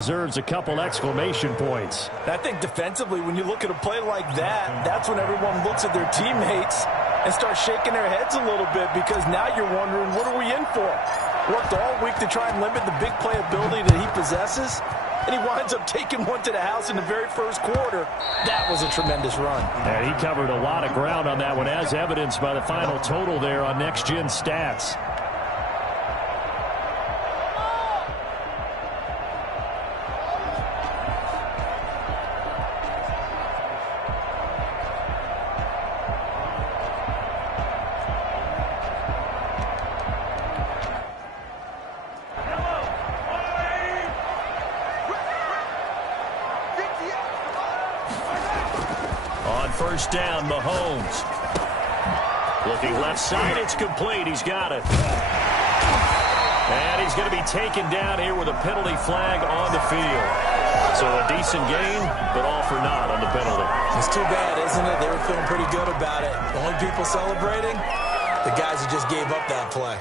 Deserves a couple exclamation points. I think defensively, when you look at a play like that, that's when everyone looks at their teammates and starts shaking their heads a little bit, because now you're wondering, what are we in for? Worked all week to try and limit the big play ability that he possesses, and he winds up taking one to the house in the very first quarter. That was a tremendous run. And he covered a lot of ground on that one, as evidenced by the final total there on Next Gen Stats. First down, Mahomes. Looking left side, it's complete. He's got it. And he's going to be taken down here with a penalty flag on the field. So a decent gain, but all for naught on the penalty. It's too bad, isn't it? They were feeling pretty good about it. The only people celebrating, the guys who just gave up that play.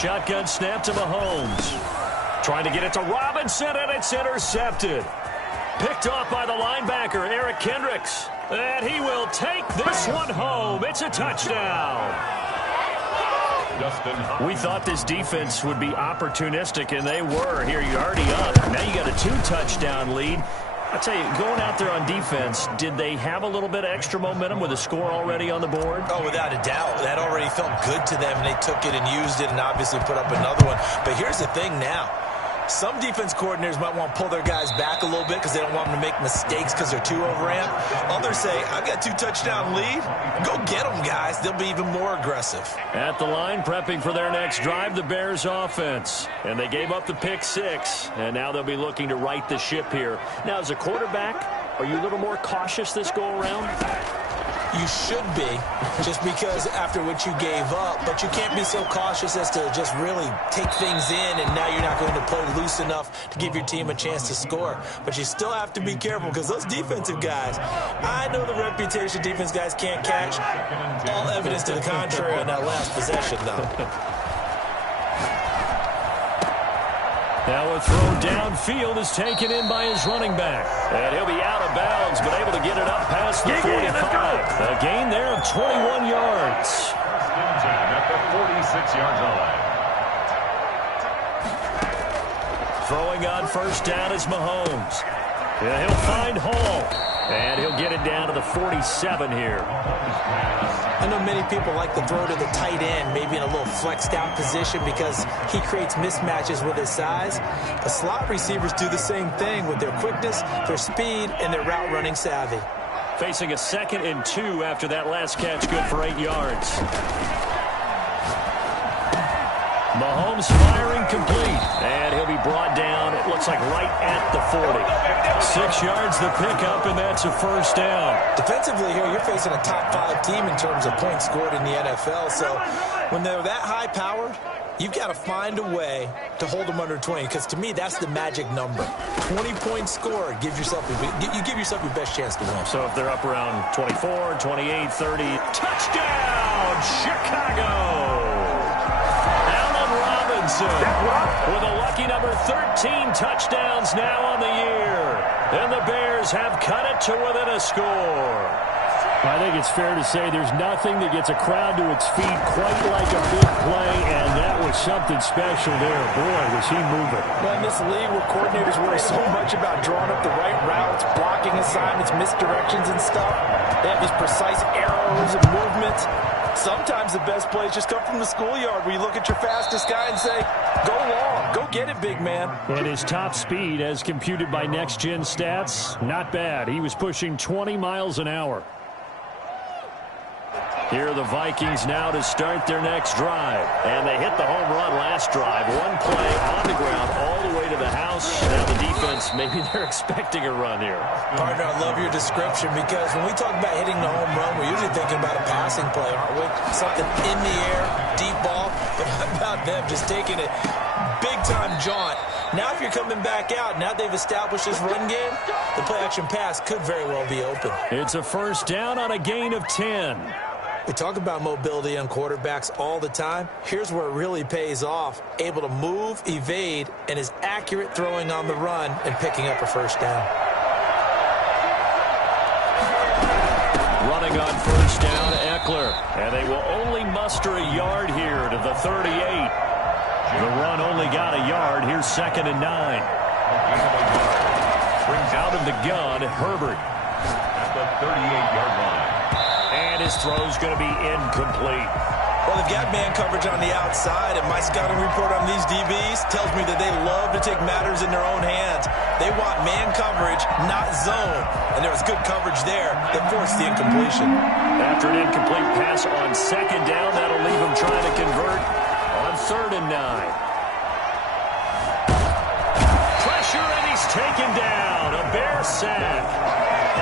Shotgun snap to Mahomes. Trying to get it to Robinson, and it's intercepted. Picked off by the linebacker, Eric Kendricks. And he will take this one home. It's a touchdown. We thought this defense would be opportunistic, and they were. Here, you're already up. Now you got a 2-touchdown lead. I'll tell you, going out there on defense, did they have a little bit of extra momentum with a score already on the board? Oh, without a doubt. That already felt good to them, and they took it and used it and obviously put up another one. But here's the thing now. Some defense coordinators might want to pull their guys back a little bit because they don't want them to make mistakes because they're too overamped. Others say, I've got 2-touchdown lead. Go get them, guys. They'll be even more aggressive. At the line, prepping for their next drive, the Bears offense. And they gave up the pick 6, and now they'll be looking to right the ship here. Now, as a quarterback, are you a little more cautious this go-around? You should be, just because after what you gave up, but you can't be so cautious as to just really take things in, and now you're not going to play loose enough to give your team a chance to score. But you still have to be careful, because those defensive guys, I know the reputation defense guys can't catch. All evidence to the contrary on that last possession, though. Now a throw downfield is taken in by his running back. And he'll be out of bounds, but able to get it up past the 45. A gain there of 21 yards. At the 46-yard line. Throwing on first down is Mahomes. Yeah, he'll find Hall. And he'll get it down to the 47 here. I know many people like to throw to the tight end, maybe in a little flexed out position because he creates mismatches with his size. But slot receivers do the same thing with their quickness, their speed, and their route running savvy. Facing a 2nd and 2 after that last catch, good for 8 yards. Mahomes firing complete, and he'll be brought down, it looks like right at the 40. 6 yards the pickup, and that's a first down. Defensively here, you're facing a top 5 team in terms of points scored in the NFL, so when they're that high-powered, you've got to find a way to hold them under 20, because to me, that's the magic number. 20 points scored, you give yourself your best chance to win. So if they're up around 24, 28, 30, touchdown, Chicago! With a lucky number 13 touchdowns now on the year. And the Bears have cut it to within a score. I think it's fair to say there's nothing that gets a crowd to its feet quite like a big play, and that was something special there. Boy, was he moving. Well, in this league where coordinators worry so much about drawing up the right routes, blocking assignments, misdirections and stuff, they have these precise arrows and movements. Sometimes the best plays just come from the schoolyard where you look at your fastest guy and say, go long, go get it, big man. And his top speed, as computed by Next Gen Stats, not bad. He was pushing 20 miles an hour. Here are the Vikings now to start their next drive. And they hit the home run last drive. One play on the ground all the way to the house. Now the defense offense, maybe they're expecting a run here. Partner, I love your description because when we talk about hitting the home run, we're usually thinking about a passing play, aren't we? Something in the air, deep ball. But how about them just taking it big-time jaunt? Now if you're coming back out, now they've established this run game, the play-action pass could very well be open. It's a first down on a gain of 10. We talk about mobility on quarterbacks all the time. Here's where it really pays off. Able to move, evade, and is accurate throwing on the run and picking up a first down. Running on first down, Eckler. And they will only muster a yard here to the 38. The run only got a yard. Here's 2nd and 9. Out of the gun, Herbert. At the 38-yard line. And his throw's going to be incomplete. Well, they've got man coverage on the outside, and my scouting report on these DBs tells me that they love to take matters in their own hands. They want man coverage, not zone. And there was good coverage there that forced the incompletion. After an incomplete pass on 2nd down, that'll leave him trying to convert on 3rd and 9. Pressure, and he's taken down. A Bear sack.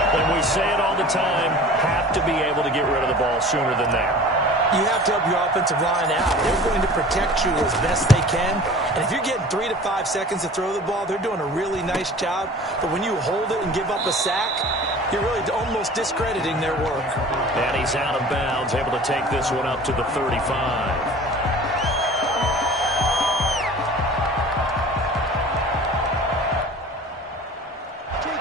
And we say it all the time, have to be able to get rid of the ball sooner than that. You have to help your offensive line out. They're going to protect you as best they can. And if you're getting 3 to 5 seconds to throw the ball, they're doing a really nice job. But when you hold it and give up a sack, you're really almost discrediting their work. And he's out of bounds, able to take this one up to the 35.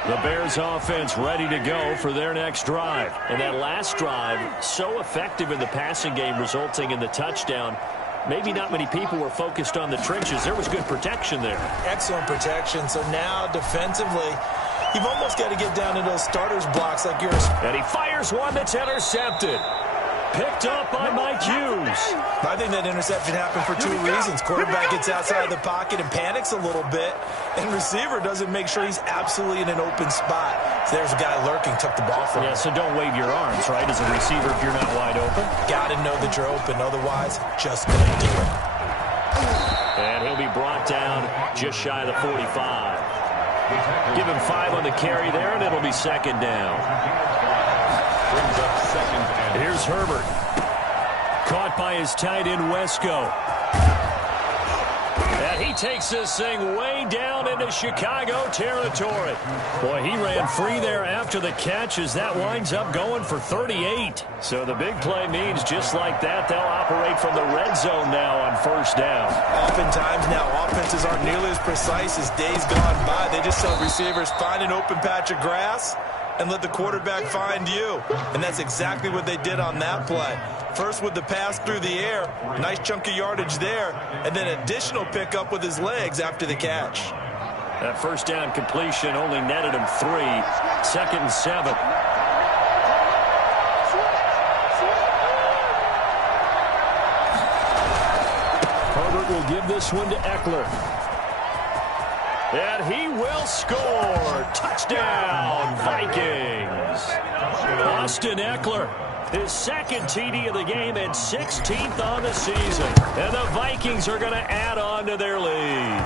The Bears offense ready to go for their next drive. And that last drive, so effective in the passing game, resulting in the touchdown. Maybe not many people were focused on the trenches. There was good protection there. Excellent protection. So now defensively, you've almost got to get down to those starters blocks like yours. And he fires one that's intercepted. Picked up by Mike Hughes. I think that interception happened for 2 reasons. Quarterback gets outside the pocket and panics a little bit, and receiver doesn't make sure he's absolutely in an open spot. So there's a guy lurking, took the ball from him. Yeah, so don't wave your arms, right, as a receiver if you're not wide open. Got to know that you're open, otherwise just going to do it. And he'll be brought down just shy of the 45. Give him 5 on the carry there, and it'll be 2nd down. Brings up 2nd and... Here's Herbert. Caught by his tight end, Wesco. And he takes this thing way down into Chicago territory. Boy, he ran free there after the catch as that winds up going for 38. So the big play means just like that, they'll operate from the red zone now on 1st down. Oftentimes now, offenses aren't nearly as precise as days gone by. They just tell receivers, find an open patch of grass and let the quarterback find you. And that's exactly what they did on that play. First with the pass through the air, nice chunk of yardage there, and then additional pickup with his legs after the catch. That 1st down completion only netted him 3. 2nd and 7. Herbert will give this one to Eckler. And he will score. Touchdown, Vikings. Austin Eckler, his 2nd TD of the game and 16th on the season. And the Vikings are going to add on to their lead.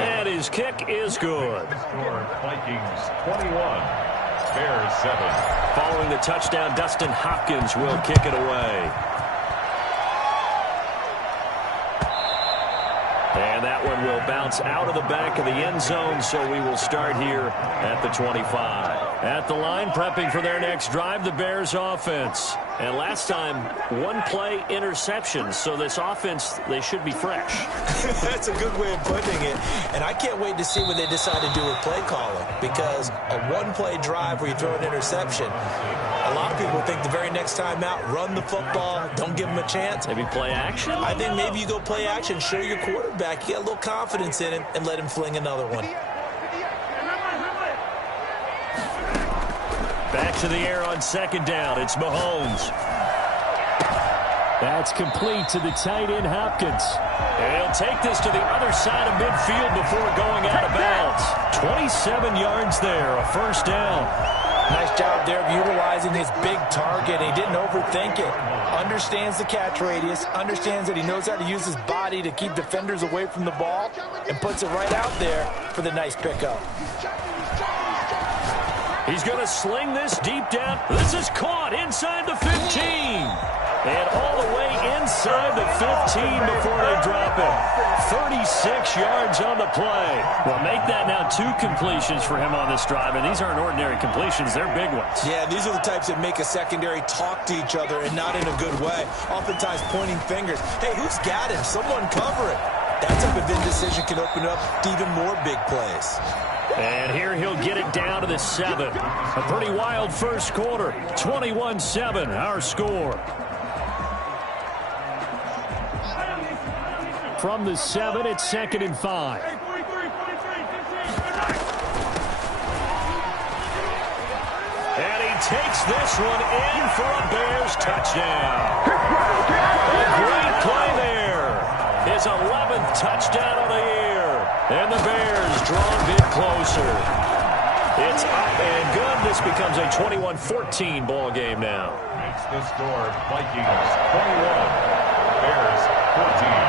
And his kick is good. Vikings 21, Bears 7. Following the touchdown, Dustin Hopkins will kick it away. And that one will bounce out of the back of the end zone, so we will start here at the 25. At the line, prepping for their next drive, the Bears offense. And last time, 1-play interception, so this offense, they should be fresh. That's a good way of putting it. And I can't wait to see what they decide to do with play calling, because a 1-play drive where you throw an interception, a lot of people think the very next time out, run the football, don't give them a chance. Maybe play action? I think maybe you go play action, show your quarterback, you get a little confidence in him, and let him fling another one. Back to the air on 2nd down. It's Mahomes. That's complete to the tight end, Hopkins. And he'll take this to the other side of midfield before going out of bounds. 27 yards there, a 1st down. Nice job there of utilizing his big target. He didn't overthink it. Understands the catch radius, understands that he knows how to use his body to keep defenders away from the ball, and puts it right out there for the nice pickup. He's going to sling this deep down. This is caught inside the 15. And all the way inside the 15 before they drop it. 36 yards on the play. Well, make that now 2 completions for him on this drive, and these aren't ordinary completions. They're big ones. Yeah, these are the types that make a secondary talk to each other, and not in a good way. Oftentimes pointing fingers. Hey, who's got him? Someone cover it. That type of indecision can open up to even more big plays. And here he'll get it down to the 7. A pretty wild first quarter. 21-7, our score. From the 7, it's 2nd and 5. And he takes this one in for a Bears touchdown. A great play there. His 11th touchdown of the year. And the Bears draw a bit closer. It's up and good. This becomes a 21-14 ball game now. Makes the score Vikings 21, Bears 14.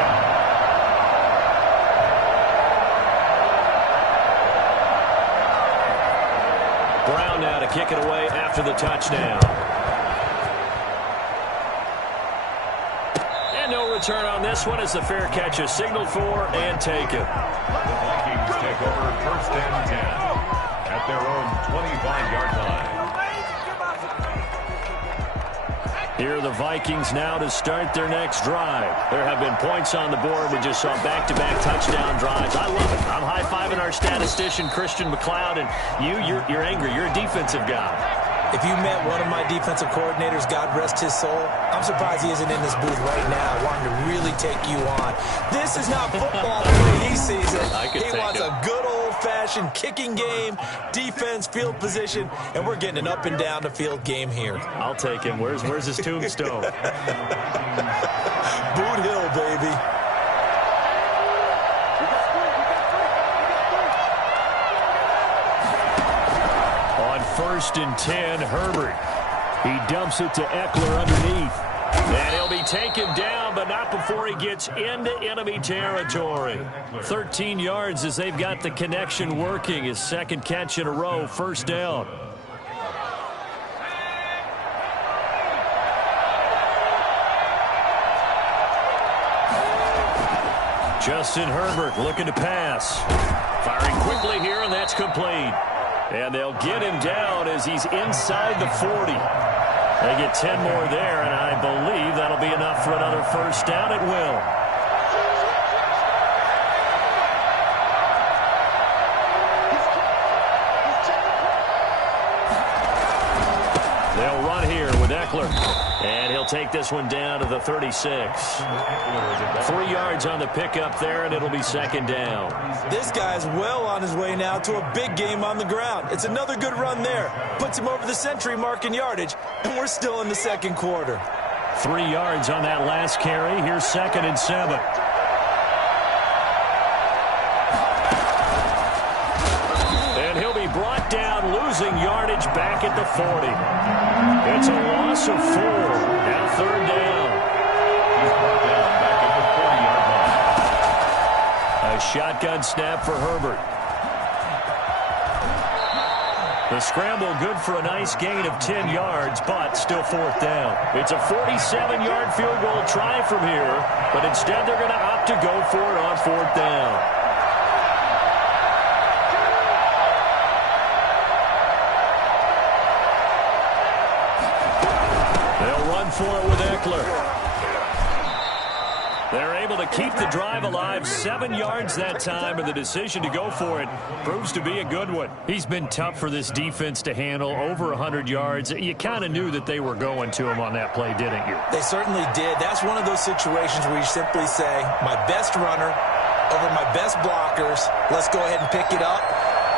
Brown now to kick it away after the touchdown. And no return on this one as the fair catch is signaled for and taken. The Vikings take over 1st and 10 at their own 25-yard line. Here are the Vikings now to start their next drive. There have been points on the board. We just saw back-to-back touchdown drives. I love it. I'm high-fiving our statistician, Christian McLeod, and you're angry. You're a defensive guy. If you met one of my defensive coordinators, God rest his soul, I'm surprised he isn't in this booth right now wanting to really take you on. This is not football the way he sees it. He wants a good old-fashioned kicking game, defense, field position, and we're getting an up-and-down-the-field game here. I'll take him. Where's his tombstone? Boot Hill, baby. On 1st and 10, Herbert. He dumps it to Eckler underneath. And he'll be taken down, but not before he gets into enemy territory. 13 yards as they've got the connection working. His 2nd catch in a row, 1st down. Justin Herbert looking to pass. Firing quickly here, and that's complete. And they'll get him down as he's inside the 40. They get 10 more there, and I believe that'll be enough for another 1st down. It will. They'll run here with Eckler. And he'll take this one down to the 36. 3 yards on the pickup there, and it'll be 2nd down. This guy's well on his way now to a big game on the ground. It's another good run there. Puts him over the century mark in yardage, and we're still in the 2nd quarter. 3 yards on that last carry. Here's 2nd and 7. And he'll be brought down, losing yardage back at the 40. It's a loss of 4. Now 3rd down. He's brought down back at the 40-yard line. A shotgun snap for Herbert. The scramble good for a nice gain of 10 yards, but still 4th down. It's a 47-yard field goal try from here, but instead they're going to opt to go for it on 4th down. They'll run for it with Eckler. They're able to keep the drive alive, 7 yards that time, and the decision to go for it proves to be a good one. He's been tough for this defense to handle, over 100 yards. You kind of knew that they were going to him on that play, didn't you? They certainly did. That's one of those situations where you simply say, my best runner over my best blockers, let's go ahead and pick it up.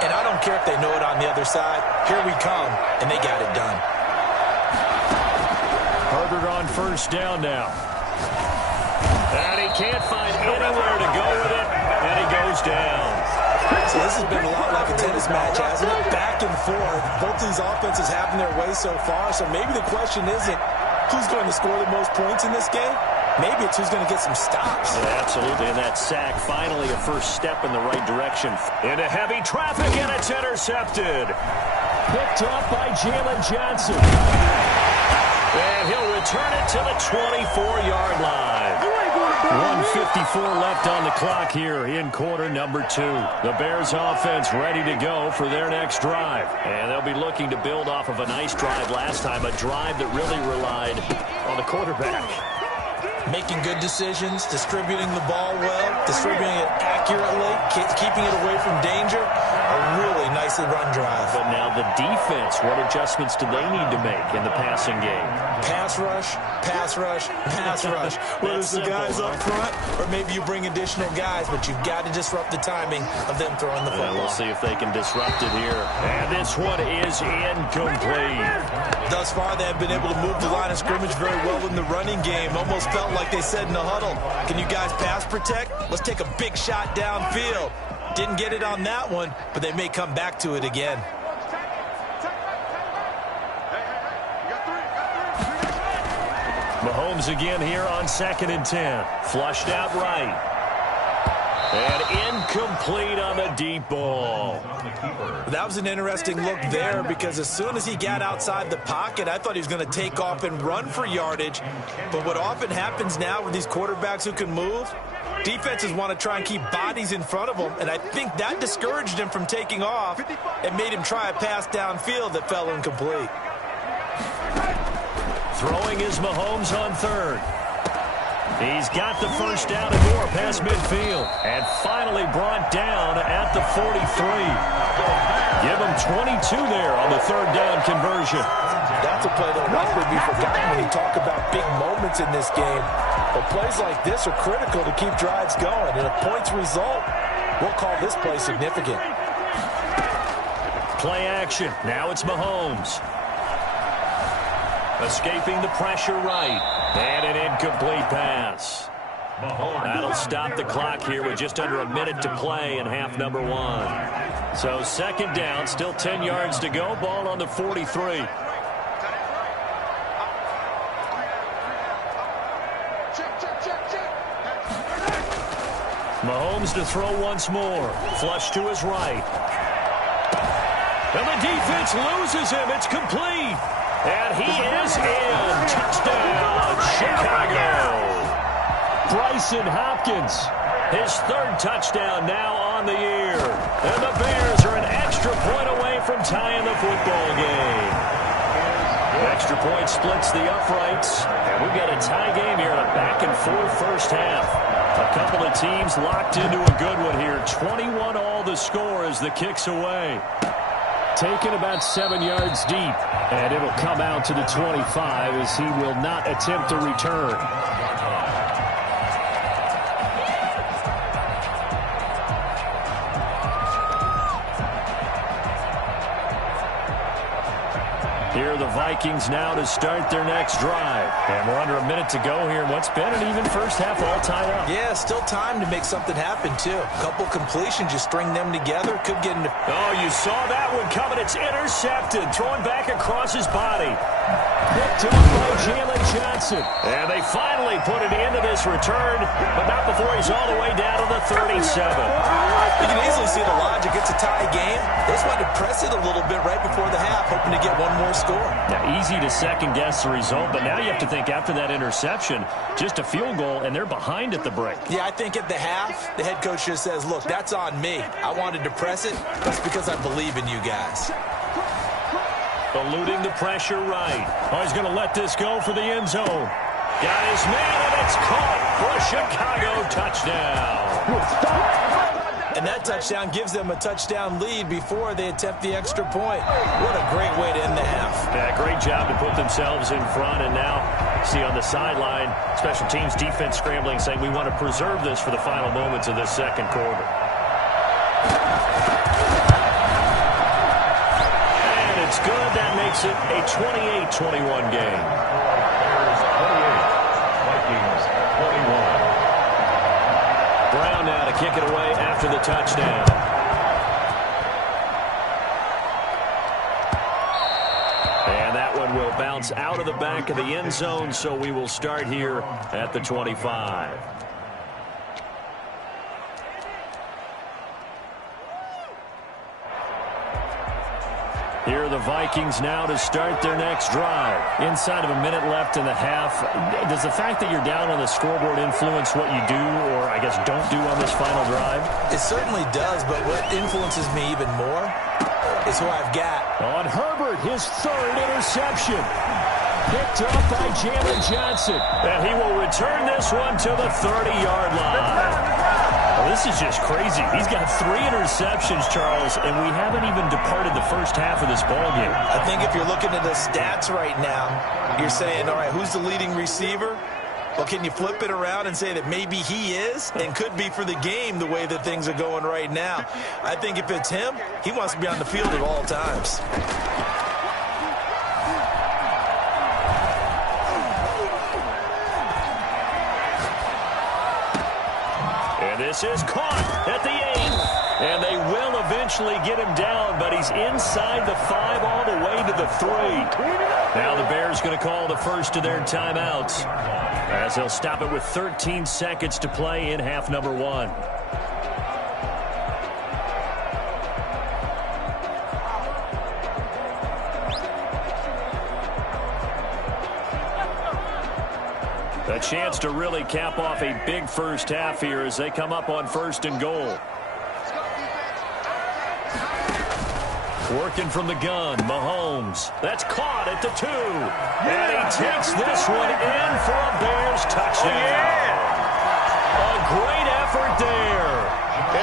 And I don't care if they know it on the other side. Here we come, and they got it done. Herbert on 1st down now. And he can't find anywhere to go with it, and he goes down. This has been a lot like a tennis match, hasn't it? Back and forth. Both these offenses having their way so far, so maybe the question isn't who's going to score the most points in this game. Maybe it's who's going to get some stops. Yeah, absolutely, and that sack, finally a first step in the right direction. Into heavy traffic, and it's intercepted. Picked up by Jalen Johnson. And he'll return it to the 24-yard line. 1:54 left on the clock here in quarter number 2. The Bears offense ready to go for their next drive. And they'll be looking to build off of a nice drive last time, a drive that really relied on the quarterback. Making good decisions, distributing the ball well, distributing it accurately, keeping it away from danger. A really nicely run drive. But now the defense, what adjustments do they need to make in the passing game? Pass rush, pass rush, pass rush. Whether it's the guys up front or maybe you bring additional guys, but you've got to disrupt the timing of them throwing the football. We'll see if they can disrupt it here. And this one is incomplete. Thus far, they have been able to move the line of scrimmage very well in the running game. Almost felt like they said in the huddle, can you guys pass protect? Let's take a big shot downfield. Didn't get it on that one, but they may come back to it again. Mahomes again here on 2nd and 10. Flushed out right. And incomplete on the deep ball. That was an interesting look there because as soon as he got outside the pocket, I thought he was going to take off and run for yardage. But what often happens now with these quarterbacks who can move, defenses want to try and keep bodies in front of them, and I think that discouraged him from taking off and made him try a pass downfield that fell incomplete. Throwing is Mahomes on 3rd. He's got the first down and more past midfield. And finally brought down at the 43. Give him 22 there on the 3rd down conversion. That's a play that will likely be forgotten when you talk about big moments in this game. But plays like this are critical to keep drives going. And a points result, we'll call this play significant. Play action. Now it's Mahomes. Escaping the pressure right. And an incomplete pass. That'll stop the clock here with just under a minute to play in half number 1. So 2nd down, still 10 yards to go. Ball on the 43. Mahomes to throw once more. Flush to his right. And the defense loses him. It's complete. And he is in. Touchdown, Chicago. Bryson Hopkins, his 3rd touchdown now on the year. And the Bears are an extra point away from tying the football game. Extra point splits the uprights. And we've got a tie game here in a back-and-forth first half. A couple of teams locked into a good one here. 21-all the score as the kick's away. Taken about 7 yards deep, and it'll come out to the 25 as he will not attempt to return. Here are the Vikings now to start their next drive. And we're under a minute to go here. What's been an even first half all tied up. Yeah, still time to make something happen, too. A couple completions, you string them together, could get into... Oh, you saw that one coming. It's intercepted. Throwing back across his body. Picked up by Jalen Johnson. And they finally put it into this return, but not before he's all the way down to the 37. You can easily see the logic. It's a tie game. They just wanted to press it a little bit right before the half, hoping to get one more score. Now, easy to second-guess the result, but now you have to think after that interception, just a field goal, and they're behind at the break. Yeah, I think at the half, the head coach just says, look, that's on me. I wanted to press it. That's because I believe in you guys. Eluding the pressure right. Oh, he's going to let this go for the end zone. Got his man, and it's caught for a Chicago touchdown. And that touchdown gives them a touchdown lead before they attempt the extra point. What a great way to end the half. Yeah, great job to put themselves in front. And now, see on the sideline, special teams defense scrambling, saying we want to preserve this for the final moments of this second quarter. And it's good. That makes it a 28-21 game. Bears 28, Vikings 21. Brown now to kick it away after the touchdown. one will bounce out of the back of the end zone, so we will start here at the 25. Here are the Vikings now to start their next drive. Inside of a minute left in the half, does the fact that you're down on the scoreboard influence what you do, or I guess don't do on this final drive? It certainly does, but what influences me even more is who I've got. On Herbert, his third interception. Picked up by Jalen Johnson. And he will return this one to the 30-yard line. Well, this is just crazy. He's got 3 interceptions, Charles, and we haven't even departed the first half of this ballgame. I think if you're looking at the stats right now, you're saying, all right, who's the leading receiver? Well, can you flip it around and say that maybe he is and could be for the game the way that things are going right now? I think if it's him, he wants to be on the field at all times. This is caught at the 8. And they will eventually get him down, but he's inside the 5 all the way to the 3. Now the Bears going to call the first of their timeouts, as they'll stop it with 13 seconds to play in half number 1. A chance to really cap off a big first half here as they come up on 1st and goal. Working from the gun, Mahomes. That's caught at the 2. And he takes this one in for a Bears touchdown. A great effort there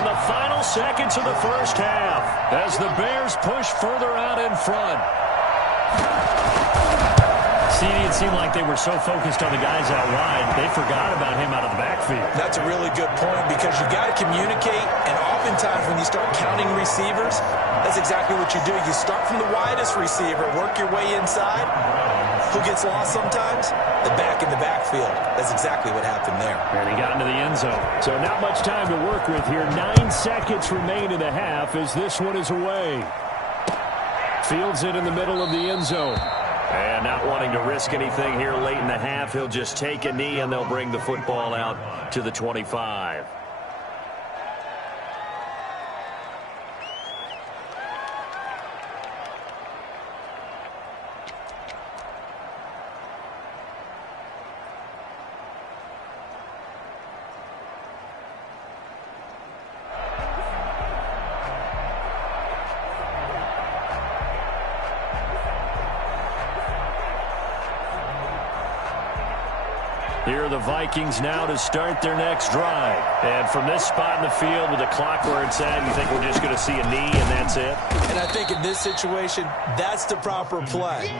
in the final seconds of the first half as the Bears push further out in front. It seemed like they were so focused on the guys out wide, they forgot about him out of the backfield. That's a really good point because you got to communicate, and oftentimes when you start counting receivers, that's exactly what you do. You start from the widest receiver, work your way inside. Who gets lost sometimes? The back in the backfield. That's exactly what happened there. And he got into the end zone. So not much time to work with here. 9 seconds remain in the half as this one is away. Fields it in the middle of the end zone. And not wanting to risk anything here late in the half, he'll just take a knee and they'll bring the football out to the 25. Here are the Vikings now to start their next drive. And from this spot in the field with the clock where it's at, you think we're just going to see a knee and that's it? And I think in this situation, that's the proper play.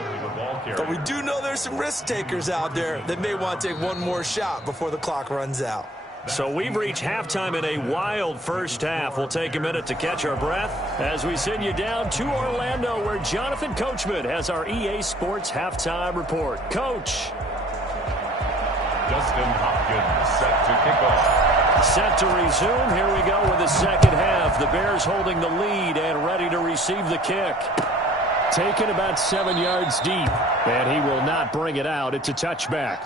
But we do know there's some risk takers out there that may want to take one more shot before the clock runs out. So we've reached halftime in a wild first half. We'll take a minute to catch our breath as we send you down to Orlando, where Jonathan Coachman has our EA Sports halftime report. Coach. Justin Hopkins set to kick off. Set to resume. Here we go with the second half. The Bears holding the lead and ready to receive the kick. Taken about 7 yards deep, and he will not bring it out. It's a touchback.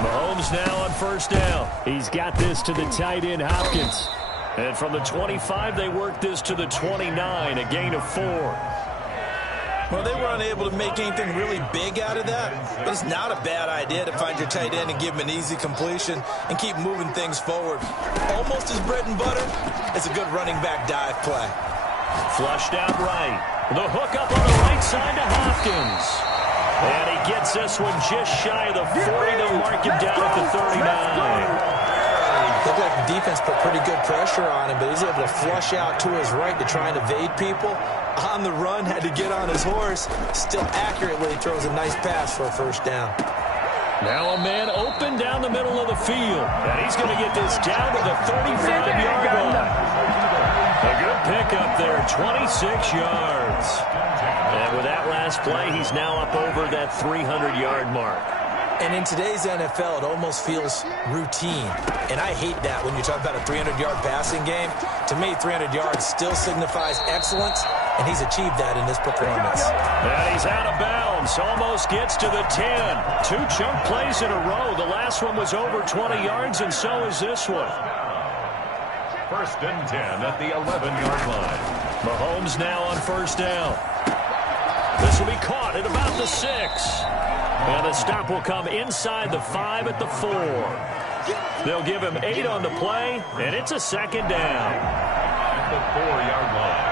Mahomes now on first down. He's got this to the tight end, Hopkins. And from the 25, they work this to the 29, a gain of 4. Well, they were unable to make anything really big out of that, but it's not a bad idea to find your tight end and give him an easy completion and keep moving things forward. Almost as bread and butter, it's a good running back dive play. Flushed out right. The hook up on the right side to Hopkins. And he gets this one just shy of the 40 to mark him down at the 39. Looked like the defense put pretty good pressure on him, but he's able to flush out to his right to try and evade people. On the run, had to get on his horse. Still accurately throws a nice pass for a first down. Now a man open down the middle of the field. And he's going to get this down to the 35-yard line. A good pickup there, 26 yards. And with that last play, he's now up over that 300-yard mark. And in today's NFL, it almost feels routine. And I hate that when you talk about a 300-yard passing game. To me, 300 yards still signifies excellence, and he's achieved that in this performance. And he's out of bounds. Almost gets to the 10. 2 chunk plays in a row. The last one was over 20 yards, and so is this one. First and 10 at the 11-yard line. Mahomes now on first down. This will be caught at about the 6. And the stop will come inside the 5 at the 4. They'll give him 8 on the play, and it's a second down. At the 4-yard line.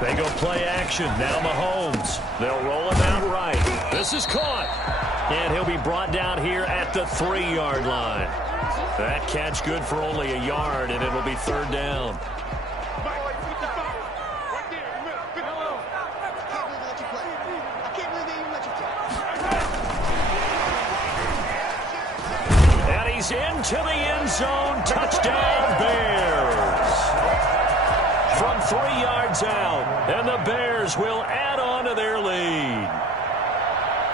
They go play action. Now Mahomes. They'll roll him out right. This is caught. And he'll be brought down here at the 3-yard line. That catch good for only a yard, and it'll be third down. And he's into the end zone. Touchdown, Bears. From 3 yards out, and the Bears will add on to their lead.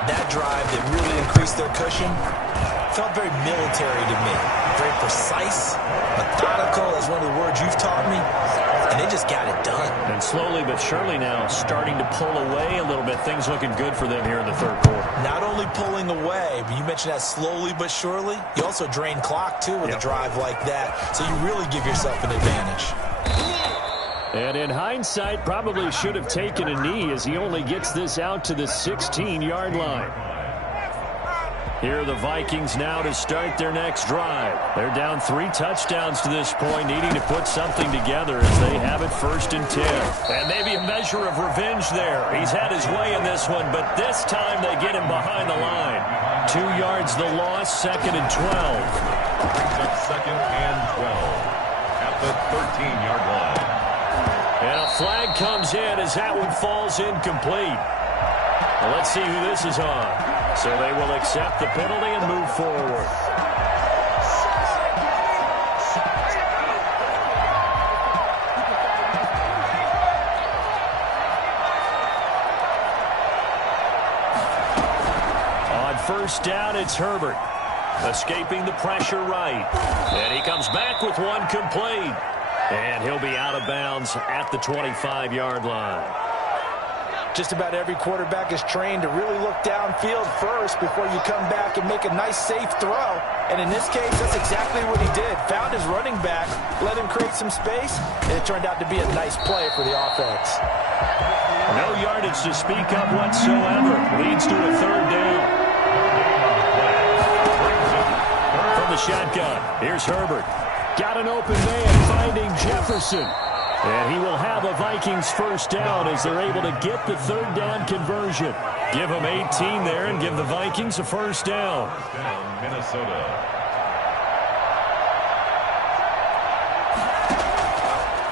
That drive that really increased their cushion felt very military to me. Very precise, methodical, is one of the words you've taught me, and they just got it done. And slowly but surely now starting to pull away a little bit. Things looking good for them here in the third quarter. Not only pulling away, but you mentioned that slowly but surely. You also drain clock, too, with a drive like that, so you really give yourself an advantage. And in hindsight, probably should have taken a knee as he only gets this out to the 16-yard line. Here are the Vikings now to start their next drive. They're down 3 touchdowns to this point, needing to put something together as they have it first and 10. And maybe a measure of revenge there. He's had his way in this one, but this time they get him behind the line. 2 yards the loss, second and 12. Brings up second and 12 at the 13-yard line. And a flag comes in as that one falls incomplete. Well, let's see who this is on. So they will accept the penalty and move forward. On first down, it's Herbert. Escaping the pressure right. And he comes back with one complete. And he'll be out of bounds at the 25-yard line. Just about every quarterback is trained to really look downfield first before you come back and make a nice, safe throw. And in this case, that's exactly what he did. Found his running back, let him create some space, and it turned out to be a nice play for the offense. No yardage to speak of whatsoever. Leads to a third down. From the shotgun, here's Herbert. Got an open man, finding Jefferson. And he will have a Vikings first down as they're able to get the third down conversion. Give them 18 there and give the Vikings a first down. Minnesota.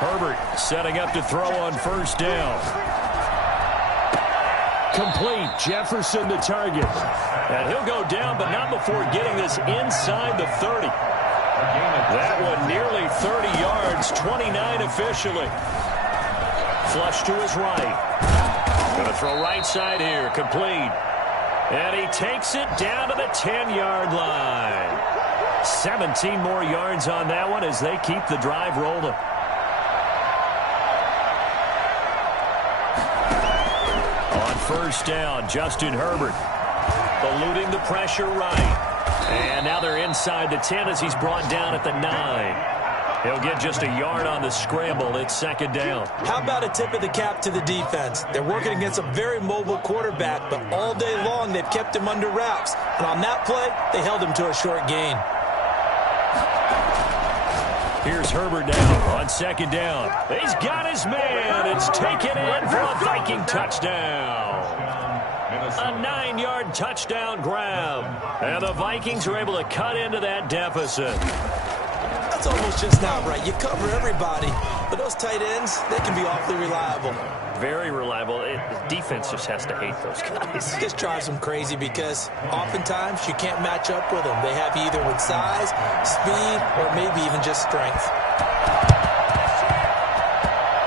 Herbert setting up to throw on first down. Complete. Jefferson the target. And he'll go down, but not before getting this inside the 30. That one nearly 30 yards, 29 officially. Flush to his right. Going to throw right side here, complete. And he takes it down to the 10-yard line. 17 more yards on that one as they keep the drive rolling. On first down, Justin Herbert eluding the pressure right. And now they're inside the 10 as he's brought down at the 9. He'll get just a yard on the scramble. It's second down. How about a tip of the cap to the defense? They're working against a very mobile quarterback, but all day long they've kept him under wraps. And on that play, they held him to a short gain. Here's Herbert now on second down. He's got his man. It's taken in for a Viking touchdown. A 9-yard touchdown grab. And the Vikings are able to cut into that deficit. That's almost just not right. You cover everybody, but those tight ends, they can be awfully reliable. Very reliable. The defense just has to hate those guys. It just drives them crazy because oftentimes you can't match up with them. They have you either with size, speed, or maybe even just strength.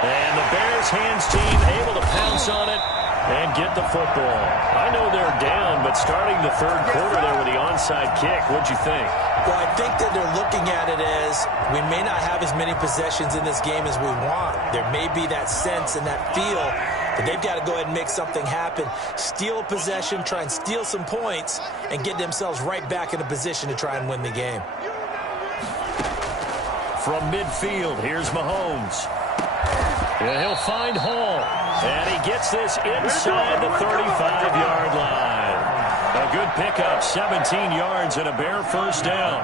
And the Bears hands team able to pounce on it. and get the football. I know they're down, but starting the third quarter there with the onside kick, what'd you think? Well, I think that they're looking at it as we may not have as many possessions in this game as we want. There may be that sense and that feel, but they've got to go ahead and make something happen. Steal possession, try and steal some points, and get themselves right back in a position to try and win the game. From midfield, here's Mahomes. And he'll find Hall. And he gets this inside the 35-yard line. A good pickup, 17 yards and a Bear first down.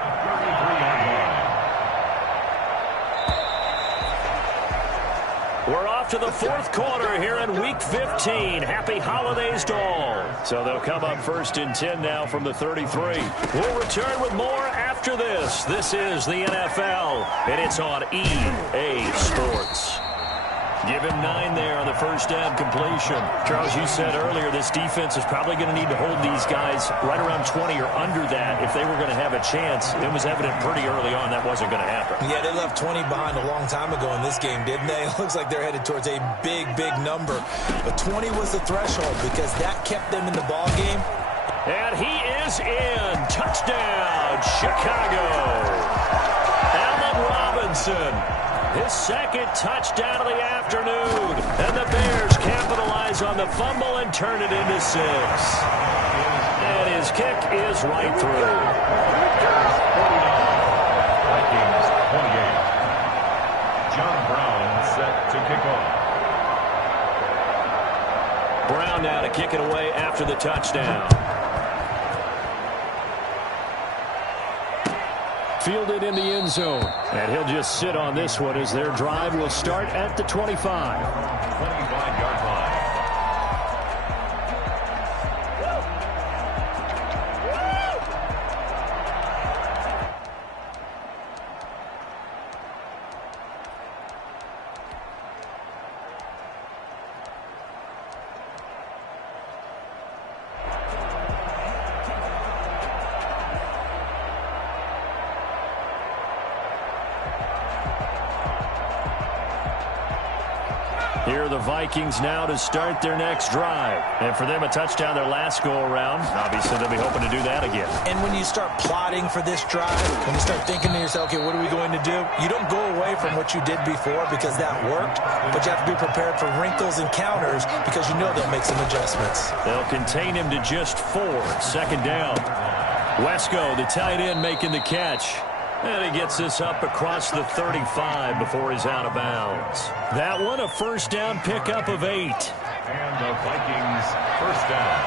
We're off to the fourth quarter here in Week 15. Happy holidays to all. So they'll come up first and 10 now from the 33. We'll return with more after this. This is the NFL, and it's on EA Sports. Give him 9 there on the first down completion. Charles, you said earlier this defense is probably going to need to hold these guys right around 20 or under that if they were going to have a chance. It was evident pretty early on that wasn't going to happen. Yeah, they left 20 behind a long time ago in this game, didn't they? It looks like they're headed towards a big, big number. But 20 was the threshold because that kept them in the ball game. And he is in. Touchdown, Chicago. Allen Robinson. His second touchdown of the afternoon. And the Bears capitalize on the fumble and turn it into 6. And his kick is right through. Vikings 28. John Brown set to kick off. Brown now to kick it away after the touchdown. Fielded in the end zone. And he'll just sit on this one as their drive will start at the 25. 25-yard line. Here are the Vikings now to start their next drive. And for them, a touchdown their last go-around. Obviously, they'll be hoping to do that again. And when you start plotting for this drive, when you start thinking to yourself, okay, what are we going to do? You don't go away from what you did before because that worked, but you have to be prepared for wrinkles and counters because you know they'll make some adjustments. They'll contain him to just 4. Second down. Wesco, the tight end, making the catch. And he gets this up across the 35 before he's out of bounds. That one, a first down pickup of 8. And the Vikings first down.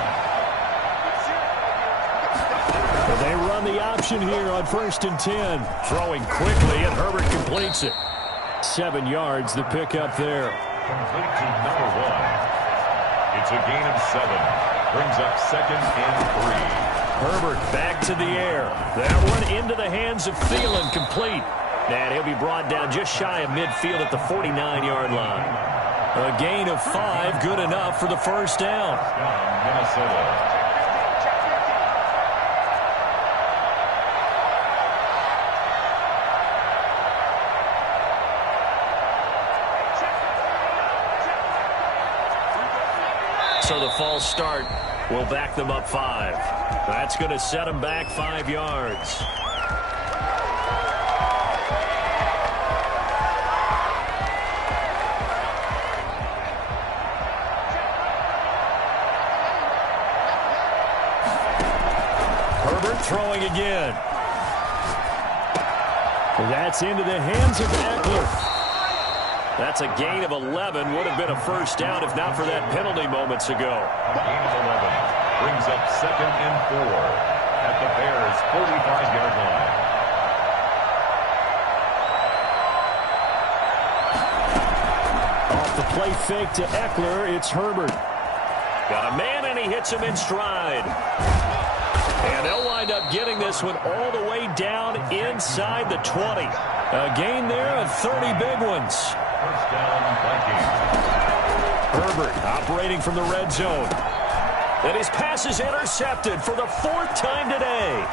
Well, they run the option here on first and 10. Throwing quickly, and Herbert completes it. 7 yards, the pickup there. Complete to number 1. It's a gain of 7. Brings up second and 3. Herbert back to the air. That one into the hands of Thielen, complete. And he'll be brought down just shy of midfield at the 49-yard line. A gain of 5, good enough for the first down. Minnesota. So the false start will back them up 5. That's going to set them back 5 yards. Herbert throwing again. That's into the hands of Eckler. That's a gain of 11. Would have been a first down if not for that penalty moments ago. Gain of 11. Brings up second and 4 at the Bears' 45-yard line. Off the play fake to Eckler, it's Herbert. Got a man, and he hits him in stride. And they'll wind up getting this one all the way down inside the 20. A gain there of 30 big ones. First down, Vikings. Herbert operating from the red zone. And his pass is intercepted for the 4th time today.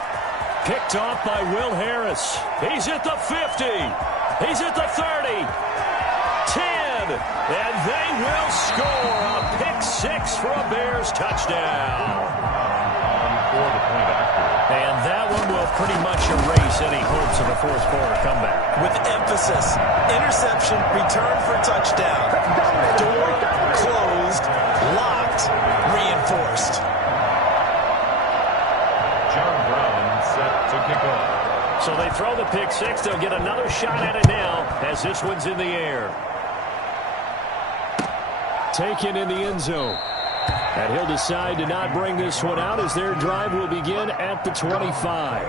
Picked off by Will Harris. He's at the 50. He's at the 30. 10. And they will score a pick-6 for a Bears touchdown. For the point after. And that one will pretty much erase any hopes of a fourth-quarter comeback. With emphasis, interception, return for touchdown. Door closed, locked, reinforced. John Brown set to kick off. So they throw the pick-6. They'll get another shot at it now as this one's in the air. Taken in the end zone. And he'll decide to not bring this one out as their drive will begin at the 25.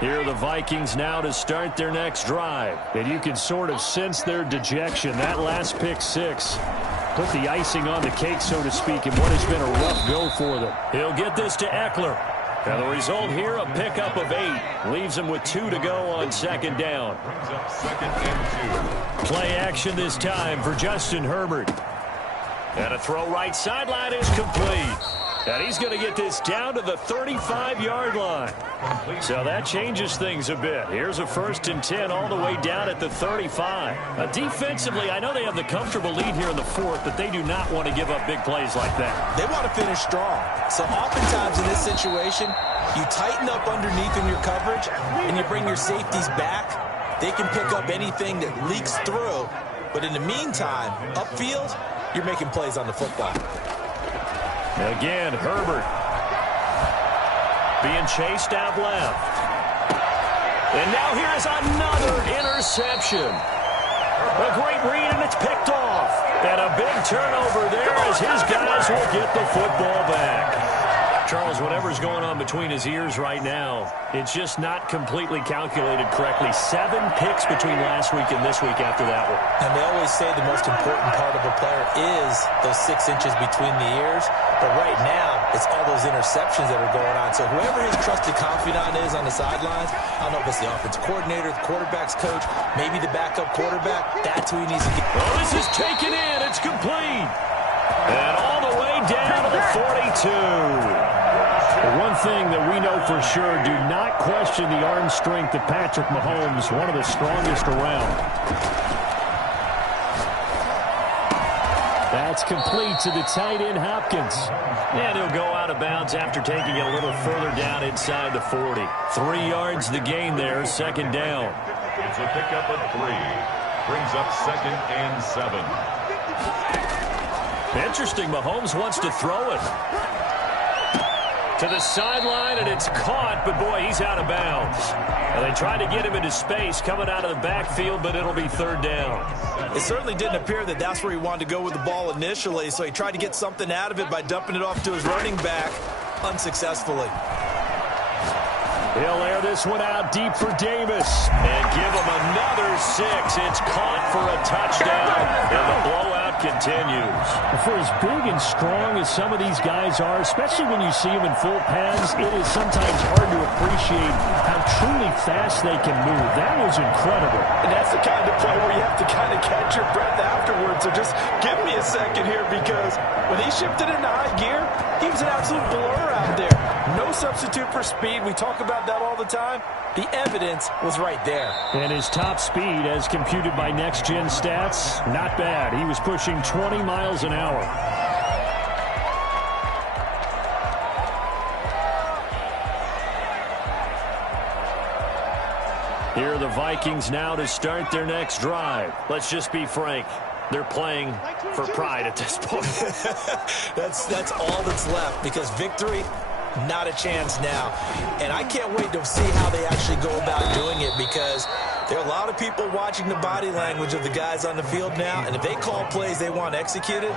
Here are the Vikings now to start their next drive. And you can sort of sense their dejection. That last pick-6 put the icing on the cake, so to speak, in what has been a rough go for them. He'll get this to Eckler. And the result here, a pickup of 8. Leaves him with 2 to go on second down. Brings up second and 2. Play action this time for Justin Herbert. And a throw right sideline is complete. And he's going to get this down to the 35-yard line. So that changes things a bit. Here's a 1st and 10 all the way down at the 35. Defensively, I know they have the comfortable lead here in the 4th, but they do not want to give up big plays like that. They want to finish strong. So oftentimes in this situation, you tighten up underneath in your coverage, and you bring your safeties back. They can pick up anything that leaks through. But in the meantime, upfield, you're making plays on the football. Again, Herbert being chased out left. And now here is another interception. A great read, and it's picked off. And a big turnover there as his guys will get the football back. Charles, whatever's going on between his ears right now, it's just not completely calculated correctly. 7 picks between last week and this week after that one. And they always say the most important part of a player is those 6 inches between the ears. But right now, it's all those interceptions that are going on. So whoever his trusted confidant is on the sidelines, I don't know if it's the offensive coordinator, the quarterback's coach, maybe the backup quarterback, that's who he needs to get. Oh, this is taken in. It's complete. And all the way down to the 42. The one thing that we know for sure, do not question the arm strength of Patrick Mahomes, one of the strongest around. That's complete to the tight end, Hopkins. And he'll go out of bounds after taking it a little further down inside the 40. 3 yards the gain there, second down. It's a pickup of 3. Brings up second and 7. Interesting, Mahomes wants to throw it to the sideline, and it's caught, but boy, he's out of bounds. And they tried to get him into space coming out of the backfield, but it'll be third down. It certainly didn't appear that that's where he wanted to go with the ball initially, so he tried to get something out of it by dumping it off to his running back unsuccessfully. He'll air this one out deep for Davis and give him another 6. It's caught for a touchdown, and the blowout continues. For as big and strong as some of these guys are, especially when you see them in full pads, it is sometimes hard to appreciate how truly fast they can move. That was incredible. And that's the kind of play where you have to kind of catch your breath afterwards. So just give me a second here, because when he shifted into high gear, he was an absolute blur out there. No substitute for speed. We talk about that all the time. The evidence was right there. And his top speed, as computed by Next Gen Stats, not bad. He was pushing 20 miles an hour. Here are the Vikings now to start their next drive. Let's just be frank. They're playing for pride at this point. That's all that's left, because victory, not a chance now. And I can't wait to see how they actually go about doing it, because there are a lot of people watching the body language of the guys on the field now, and if they call plays they want executed,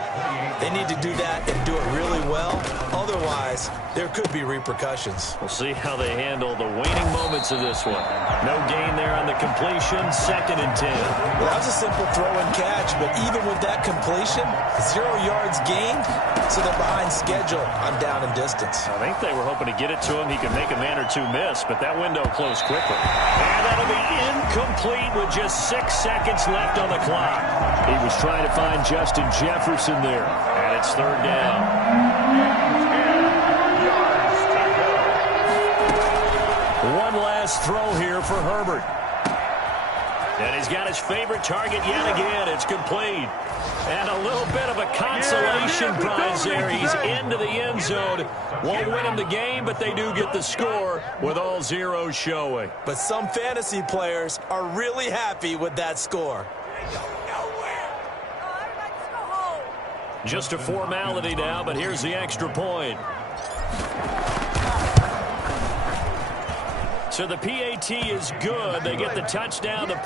they need to do that and do it really well. Otherwise, there could be repercussions. We'll see how they handle the waning moments of this one. No gain there on the completion, second and 10. Well, that was a simple throw and catch, but even with that completion, 0 yards gained, so they're behind schedule on down and distance. I think they were hoping to get it to him. He could make a man or two miss, but that window closed quickly. And that'll be incomplete. Complete with just 6 seconds left on the clock. He was trying to find Justin Jefferson there. And it's third down. 10 yards to go. One last throw here for Herbert. And he's got his favorite target yet again. It's complete. And a little bit of a consolation prize there. He's into the end zone. Won't win him the game, but they do get the score with all zeros showing. But some fantasy players are really happy with that score. Just a formality now, but here's the extra point. So the PAT is good. They get the touchdown. The